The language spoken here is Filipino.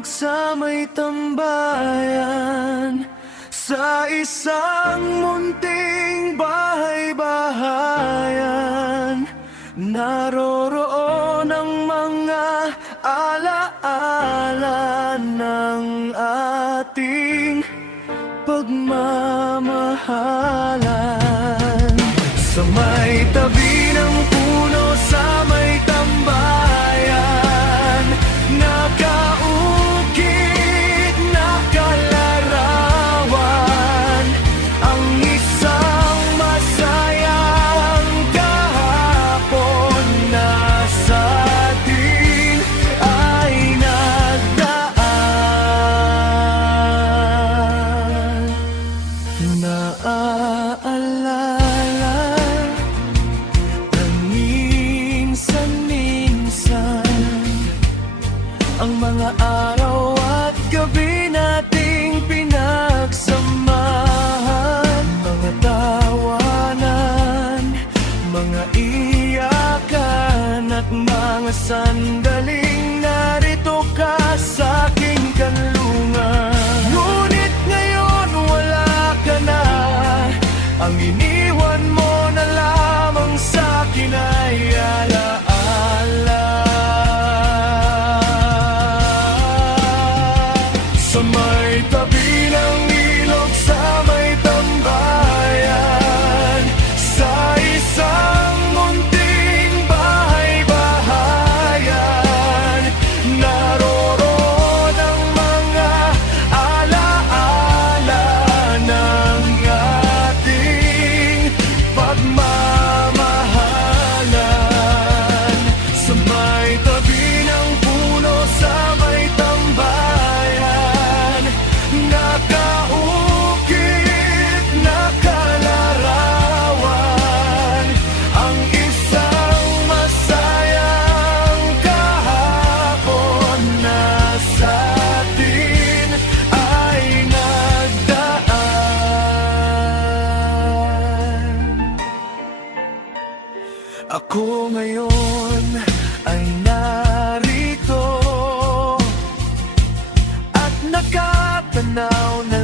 ilog sa may tambayan, sa isang munting bahay-bahayan. Naroroon ang mga alaala ng ating pagmamahalan. Sa may tabi ng puno, sa may tambayan, nakaukit, nakalarawan ang isang masayang kahapon na sa atin ay nagdaan. Naaalala na minsan-minsan ang mga araw at gabi nating pinagsamahan. Mga tawanan, mga iyakan at mga sandaling narito ka sa aking kanlungan. Ngunit ngayon wala ka na, ang iniwan mo na lamang sa akin ay alaala. Sa may tabi ng ilog, sa may tambayan, sa isang munting bahay-bahayan, naroroon ang mga alaala ng ating pagmamahalan. Sa may tabi ng puno, sa may tambayan, nakaukit, nakalarawan ang isang masayang kahapon na sa atin ay nagdaan. Ako ngayon ay narito at nakatanaw na